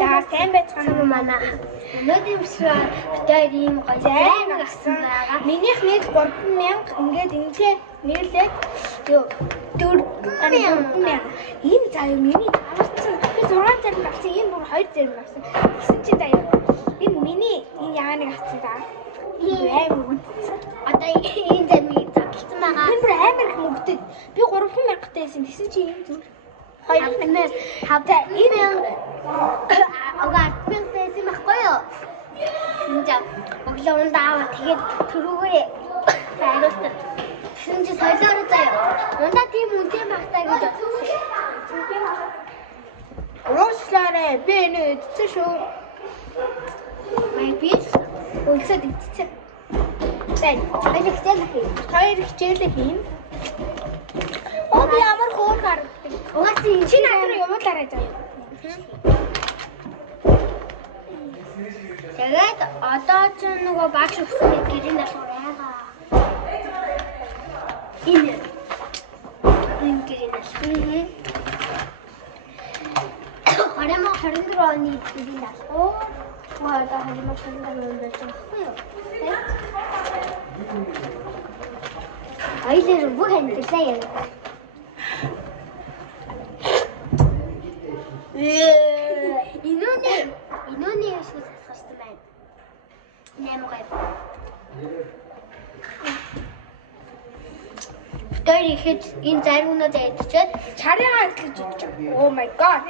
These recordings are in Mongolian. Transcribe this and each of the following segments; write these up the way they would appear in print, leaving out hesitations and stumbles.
За сайн байцгаана манай. Өнөөдөр өсвөр битээр ийм гоё зайн гарсан байгаа. Минийх нэг 3000 ингээд ингээ нийлээд юу 4000. Энэ заяа миний аварцсан. Би 6 зарим авсан. Энэ бүр 2 зарим авсан. Гэсэн чи заяа. Энэ миний энэ яаганыг авсан та. Ийм үдцсэн. Одоо энэ зармыг задлсан байгаа. Энэ бүр амар их мөгдөд. Би 3000 тайсан. Гэсэн чи энэ зүгээр 2000 хавта энэ огаад пенсийн махгүй юу? Инжа өглөө даавар тэгээд түрүүгээр хайруулсан. Тэгсэн чи солиороо заяа. Ундаа тийм үнтэй багтаа гэж бодсон. Рослаарэ би энэ үдцсэн шүү. Май бис Үлсэд үдцсэн. Сайн. Хоёр хичээлээ хийн. Оо би ямар хөөр харагдав. Угаасаа Чи надад явуулаарай заяа. Тэгээд одоо ч нөгөө багш өгсөн гэрийн даалгавар яагаа. Энэ гэрийн даалгавар. 2024 оны гэрийн даалгавар. Одоо 2024 онд байсан байхгүй юу? Айлэр бүх хэндлээ яа. Инүүний яшгүй засахсан байна. 8 гай. Битээр ихэд энэ заргуунаа зайдчихээд Чарыгаа эзлэж идэж. Oh my god.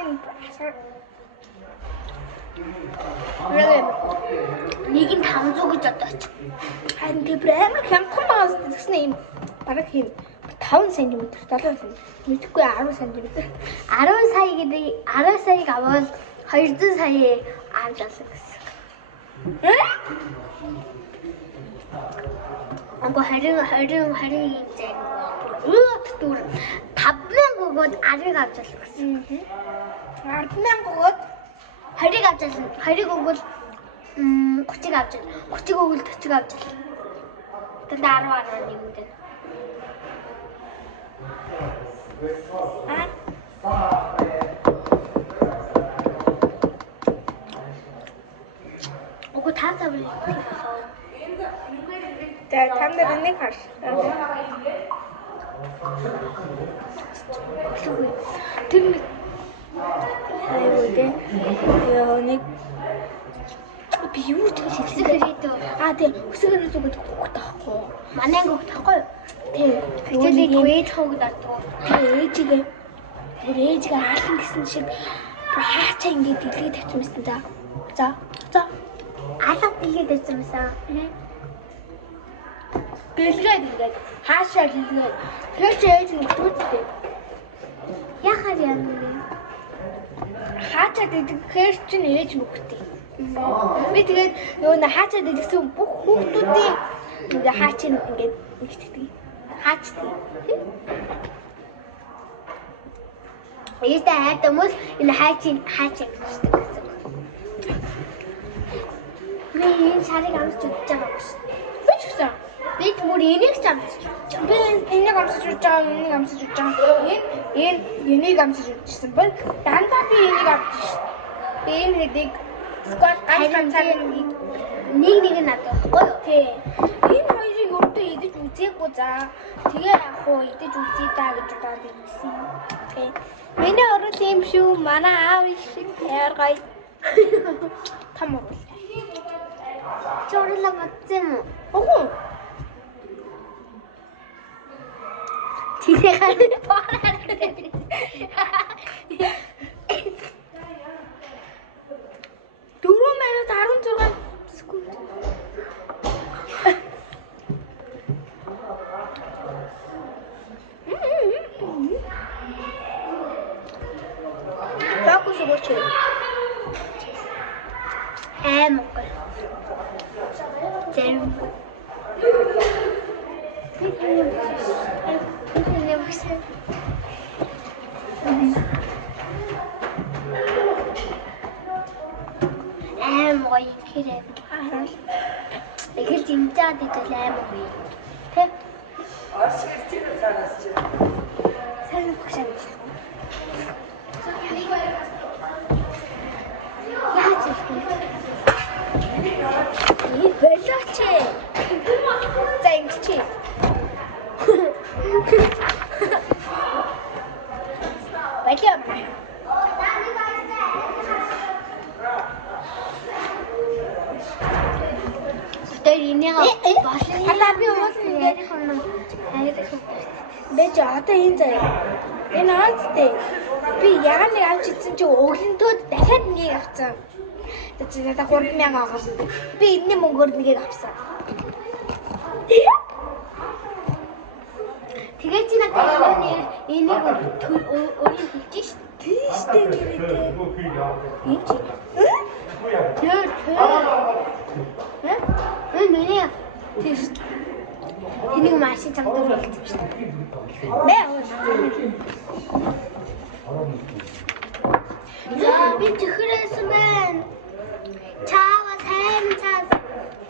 Энэ нэг нь 500 гэж одооч. харин тэр амар хямдхан байгаас гэсэн юм бараг хийм 5 см 7 см мэдхгүй 10 см 10 сая гэдэг 10 саяг аваад 200 сая авч алсан гэсэн. Агуу харин ийм зэг. Түр 5000 өгөөд 10-ыг авч алсан гэсэн. 100000 өгөөд 20-ыг авч алсан. 20-ыг өгвөл 30-ыг авч алсан. 30-ыг өгвөл 40-ыг авч алсан. Тэгээд 10 нэг үдэн. Уг тав тавли. за там дээр нэг харш. Тэр нэг айвуудын нэг би юу ч Хэсэг хэрэгтэй. тийм өсгөр зүгт хөөх таахгүй. Манай анги хөтөхгүй юу? Тийм. Хичээлийг ээж хөөг дарддаг. ээжигээ хаалхан гэсэн шиг хаачаа ингээд дэлгээ тавьчихсан. За. Алга дэлгээд байсан юмсан. Дэлгээд ингээд хаашаа дэлгээд. Тэр чи ээж нь хөтөлтэй. Яхаар яа нүрэ? Хаачаа дэлгэхээр чинь ээж мөхтэй. Би тэгээд нөгөө хаачаа дэлгэсэн бүх хүүхдүүдийн ингээд хаачаа ингээд нэгтгэдэг. Хаачдаг. Ээжтэй хайртай хүмүүс энэ хаачаа гэсэн. Би энэ шарыг амсч удаж байгаа юм шиг. Би ч гэсэн. Би түр энийг ч амсч. Би энийг амсаж удаж байгаа, энийг амсаж удаж байгаа. Энийг амсаж удажсэн бол дандаа би энийг авчих шээ. Би энэ хэдийг сквот ганцаар нэг надад баггүй юу? Тий. Энэ хоёрыг өөртөө идэж үзээгүй за. Тэгээ яах вэ? Идэж үзье даа гэж бодоод ирсэн. Тий. Миний орол юм шүү. Манай аав шиг яар гай. Там орол. Чорлоо бодсон юм уу? Ого. Тийхээ боороо. Дөрөв минут 16 секунд. Фокус өгөөч. Монгол. Зэм. Гоё хэрэг. Эхэл дэмжээд идэл амар гоё. Тэ? Сайн багшаа. Ингэчээ. За ингэчээ. Баялаа. Тэр энийг болон Халаа би уулын ярих юм. Хайрах юм. Бэж одоо энэ заяа. Энэ онцтэй. Би яг нэг авч идсэн чи өглөнтөөд дахиад нэг авсан. Тэгээд надад 3000 авах. Би энэний мөнгөөр нэгийг авсан. Тэгээд чи надад энийг өөрийн хэлж шít. Тийш дээ нэрээ. Энд чи. Тэр. Миний тийш. Энийг машин чамд өгсөн шүү дээ. Бэ. За би чихрээс байна. Чаава сайн цаас.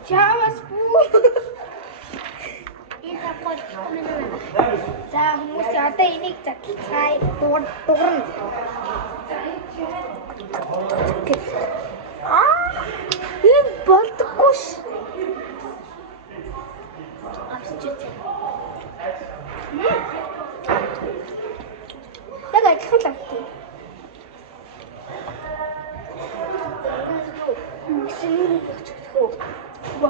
Чавас бүү. Энэ гол юм. За хүмүүс одоо энийг задлцгаая. Дуурна. Энэ болдоггүй ш. Яг ажил авчих. Синий өгчихгүй.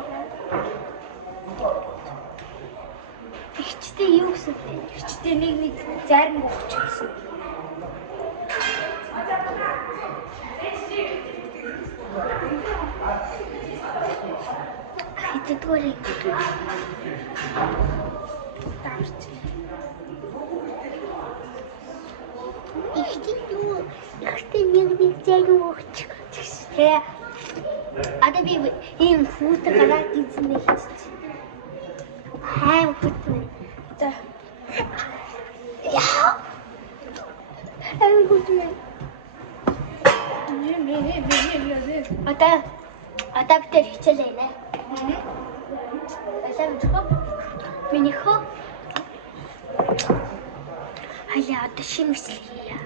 Ихчтэй юу гэсэн бэ? Ихчтэй нэг зарим өгч гэсэн. Хэддгээр юм. Давч. Ихтэй нэг зарим өгч. Тэгээ одоо би ийм фут гараад ийсэн нэг хийчих. Хайм футны. За. Яа. Хайм футны. Одоо бид хичээлээ нэ. Баялаа мэдхүү. Миний хөө. Хаяа одоо шинэ бичлэг хийе.